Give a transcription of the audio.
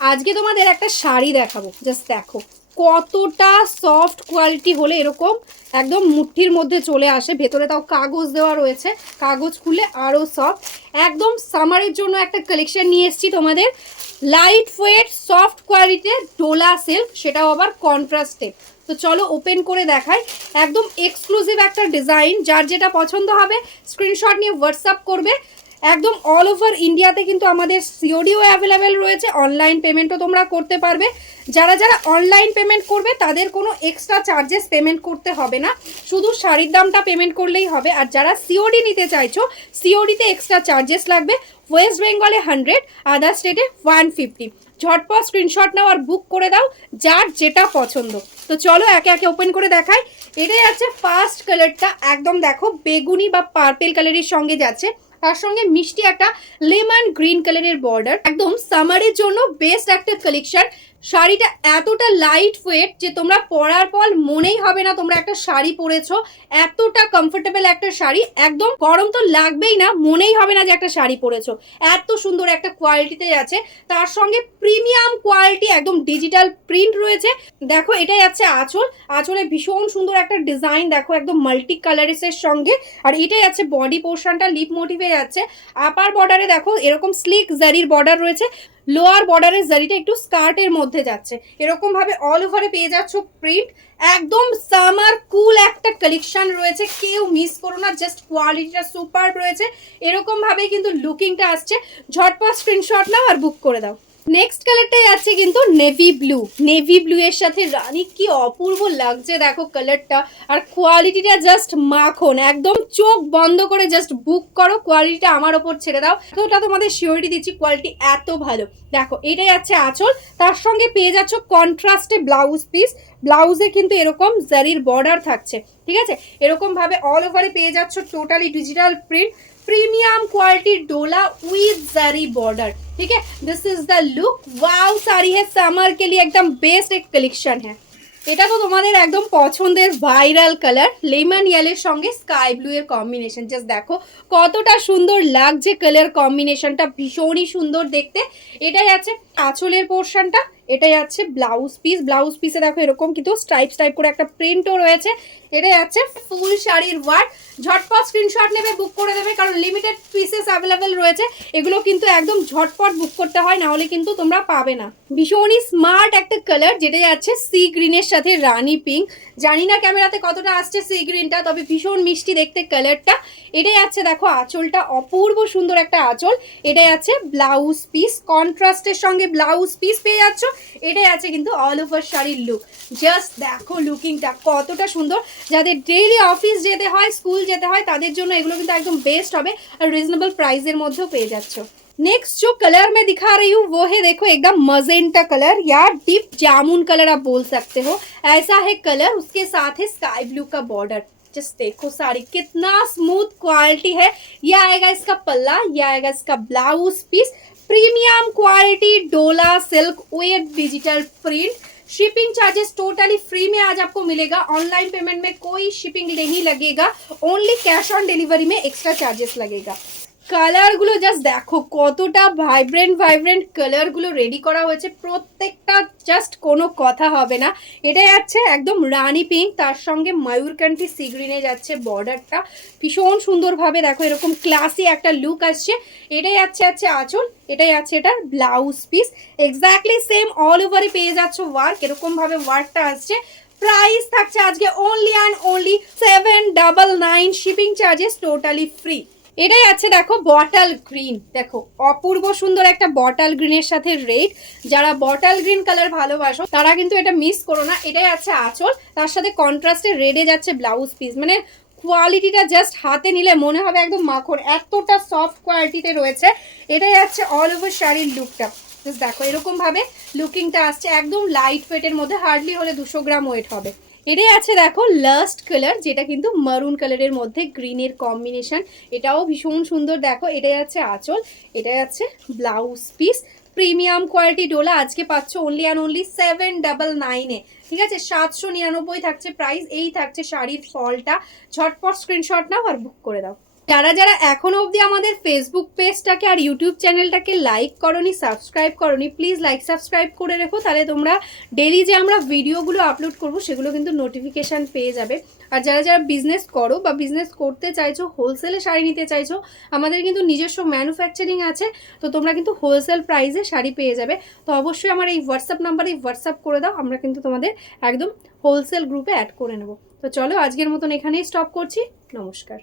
আজকে তোমাদের একটা শাড়ি দেখাবো, জাস্ট দেখো কতটা সফট কোয়ালিটি হলে এরকম একদম মুঠির মধ্যে চলে আসে। ভেতরে তাও কাগজ দেওয়া রয়েছে, কাগজ খুলে আরও সফট। একদম সামারের জন্য একটা কালেকশন নিয়ে এসেছি তোমাদের, লাইট ওয়েট সফট কোয়ালিটিতে ডোলা সিল্ক, সেটাও আবার কন্ট্রাস্টে। তো চলো ওপেন করে দেখাই। একদম এক্সক্লুসিভ একটা ডিজাইন, যার যেটা পছন্দ হবে স্ক্রিনশট নিয়ে হোয়াটসঅ্যাপ করবে। একদম অল ওভার ইন্ডিয়াতে কিন্তু আমাদের সিওডিও অ্যাভেলেবেল রয়েছে, অনলাইন পেমেন্টও তোমরা করতে পারবে। যারা যারা অনলাইন পেমেন্ট করবে তাদের কোনো এক্সট্রা চার্জেস পেমেন্ট করতে হবে না, শুধু শাড়ির দামটা পেমেন্ট করলেই হবে। আর যারা সিওডি নিতে চাইছো, সিওডিতে এক্সট্রা চার্জেস লাগবে। ওয়েস্ট বেঙ্গলে 100, আদার স্টেটে 150। ঝটপট স্ক্রিনশট নাও আর বুক করে দাও যার যেটা পছন্দ। তো চলো একে একে ওপেন করে দেখাই। এটাই আছে ফার্স্ট কালারটা, একদম দেখো বেগুনি বা পার্পেল কালারের সঙ্গে যাচ্ছে, তার সঙ্গে মিষ্টি একটা লেমন গ্রিন কালারের বর্ডার। একদম সামারের জন্য বেস্ট একটা কালেকশন। শাড়িটা এতটা লাইট ওয়েট যে তোমরা পরার পর মনেই হবে না তোমরা একটা শাড়ি পরেছো। এতটা কমফোর্টেবল একটা শাড়ি, একদম গরম তো লাগবেই না, মনেই হবে না যে একটা শাড়ি পরেছো। এত সুন্দর একটা কোয়ালিটিতে আছে, তার সঙ্গে প্রিমিয়াম কোয়ালিটি একদম ডিজিটাল প্রিন্ট রয়েছে। দেখো এটাই আছে আঁচল, আঁচলে ভীষণ সুন্দর একটা ডিজাইন দেখো, একদম মাল্টি কালারের সঙ্গে। আর এটাই আছে বডি পোর্শনটা, লিপ মোটিভে যাচ্ছে। আপার বর্ডারে দেখো এরকম স্লিক জারির বর্ডার রয়েছে, লোয়ার বর্ডারের জারিটা একটু স্কার্টের মধ্যে যাচ্ছে। এরকম ভাবে অল ওভারে পেয়ে যাচ্ছ প্রিন্ট। একদম সামার কুল একটা কালেকশন রয়েছে, কেউ মিস করো না, জাস্ট কোয়ালিটিটা সুপার রয়েছে। এরকম ভাবেই কিন্তু লুকিংটা আসছে। ঝটপট স্ক্রিনশট নাও আর বুক করে দাও। নেক্সট কালারটাই আছে কিন্তু নেভি ব্লু, নেভি ব্লু এর সাথে রানী, কি অপূর্ব লাগছে দেখো কালারটা। আর কোয়ালিটিটা জাস্ট মাখন, একদম চোখ বন্ধ করে জাস্ট বুক করো, কোয়ালিটিটা আমার ওপর ছেড়ে দাও। তো ওটা তোমাদের সিওরিটি দিচ্ছি, কোয়ালিটি এত ভালো। দেখো এটাই আছে আঁচল, তার সঙ্গে পেয়ে যাচ্ছ কন্ট্রাস্টে ব্লাউজ পিস। ব্লাউজে কিন্তু এরকম জারির বর্ডার থাকছে, ঠিক আছে। এরকম ভাবে অল ওভারে পেয়ে যাচ্ছ totally digital print, premium quality डोला विद जरी बॉर्डर, ठीक है। This is the look, wow sari है, समर के लिए एकदम बेस्ट एक कलेक्शन है। এটা তো তোমাদের একদম পছন্দের ভাইরাল কালার, লেমন ইয়েলোর সঙ্গে স্কাই ব্লু এর কম্বিনেশন। জাস্ট দেখো কতটা সুন্দর লাগছে, কালার কম্বিনেশনটা ভীষণই সুন্দর দেখতে। এটাই আছে আঁচলের পোর্শনটা, এটাই আছে ব্লাউজ পিস। ব্লাউজ পিসে দেখো এরকম কিন্তু স্ট্রাইপ স্ট্রাইপ করে একটা প্রিন্টও রয়েছে। এটাই আছে ফুল শাড়ির ওয়ার্ক। ঝটপট স্ক্রিনশট নেবে, বুক করে দেবে, কারণ লিমিটেড পিসেস অ্যাভেলেবেল রয়েছে। এগুলো কিন্তু একদম ঝটপট বুক করতে হয়, না হলে কিন্তু তোমরা পাবে না। ভীষণই স্মার্ট একটা কালার, যেটাই আছে সি গ্রিনের সাথে রানী পিঙ্ক। জানি না ক্যামেরাতে কতটা আসছে সি গ্রিনটা, তবে ভীষণ মিষ্টি দেখতে কালারটা। এটাই আছে দেখো আঁচলটা, অপূর্ব সুন্দর একটা আঁচল। এটাই আছে ব্লাউজ পিস, কন্ট্রাস্টের সঙ্গে ব্লাউজ পিস পেয়ে যাচ্ছ। এটাই আছে কিন্তু অল ওভার শাড়ির লুক। জাস্ট দেখো লুকিংটা কতটা সুন্দর। যাদের ডেইলি অফিস যেতে হয়, স্কুল যেতে হয়, তাদের জন্য এগুলো কিন্তু একদম বেস্ট হবে। আর রিজনেবল প্রাইসের মধ্যেও পেয়ে যাচ্ছ। नेक्स्ट जो कलर मैं दिखा रही हूँ वो है देखो एकदम मजेंटा कलर या डीप जामुन कलर आप बोल सकते हो, ऐसा है कलर। उसके साथ है स्काई ब्लू का बॉर्डर। जस्ट देखो साड़ी कितना स्मूथ क्वालिटी है। ये आएगा इसका पल्ला, ये आएगा इसका ब्लाउज पीस। प्रीमियम क्वालिटी डोला silk with digital print. Shipping charges totally free में आज आपको मिलेगा। ऑनलाइन पेमेंट में कोई शिपिंग नहीं लगेगा, ओनली कैश ऑन डिलीवरी में एक्स्ट्रा चार्जेस लगेगा। কালারগুলো জাস্ট দেখো কতটা ভাইব্রেন্ট ভাইব্রেন্ট কালারগুলো রেডি করা হয়েছে, প্রত্যেকটা জাস্ট কোনো কথা হবে না। এটাই যাচ্ছে একদম রানী পিঙ্ক, তার সঙ্গে ময়ূরকান্তি সি গ্রিনে যাচ্ছে বর্ডারটা। ভীষণ সুন্দরভাবে দেখো এরকম ক্লাসি একটা লুক আসছে। এটাই আছে আঁচল, এটাই আছে এটার blouse piece. Exactly same all ওভারে পেয়ে যাচ্ছ ওয়ার্ক, এরকমভাবে ওয়ার্কটা আসছে। প্রাইস থাকছে আজকে only and only 799, shipping charges totally free. এটাই আছে দেখো বটল গ্রিন, দেখো অপূর্ব সুন্দর একটা বটল গ্রিনের সাথে রেড। যারা বটল গ্রিন কালার ভালোবাসো তারা কিন্তু এটা মিস করো না। এটাই আছে আঁচল, তার সাথে কন্ট্রাস্টে রেডে যাচ্ছে ব্লাউজ পিস। মানে কোয়ালিটিটা জাস্ট হাতে নিলে মনে হবে একদম মাখন, এতটা সফট কোয়ালিটিতে রয়েছে। এটাই আছে অল ওভার শাড়ির লুকটা। জাস্ট দেখো এরকম ভাবে লুকিংটা আসছে, একদম লাইট ওয়েটের মধ্যে, হার্ডলি হলে 200 গ্রাম ওয়েট হবে। এটাই আছে দেখো লাস্ট কালার, যেটা কিন্তু মারুন কালারের মধ্যে গ্রিনের কম্বিনেশন। এটাও ভীষণ সুন্দর দেখো। এটাই আছে আঁচল, এটাই আছে blouse piece. Premium quality Dola আজকে পাচ্ছ অনলি অ্যান্ড অনলি 799-এ, ঠিক আছে। 799 থাকছে প্রাইস। এই থাকছে শাড়ির ফলটা। ঝটপট স্ক্রিনশট নাও আর বুক করে দাও। যারা যারা এখনো অবধি আমাদের ফেসবুক পেজটাকে আর ইউটিউব চ্যানেলটাকে লাইক করনি, সাবস্ক্রাইব করনি, প্লিজ লাইক সাবস্ক্রাইব করে রেখো, তাহলে তোমরা ডেলি যে আমরা ভিডিওগুলো আপলোড করব সেগুলো কিন্তু নোটিফিকেশান পেয়ে যাবে। আর যারা যারা বিজনেস করো বা বিজনেস করতে চাইছো, হোলসেলে শাড়ি নিতে চাইছো, আমাদের কিন্তু নিজস্ব ম্যানুফ্যাকচারিং আছে, তো তোমরা কিন্তু হোলসেল প্রাইসে শাড়ি পেয়ে যাবে। তো অবশ্যই আমার এই হোয়াটসঅ্যাপ নাম্বারে হোয়াটসঅ্যাপ করে দাও, আমরা কিন্তু তোমাদের একদম হোলসেল গ্রুপে অ্যাড করে নেব। তো চলো আজকের মতন এখানেই স্টপ করছি। নমস্কার।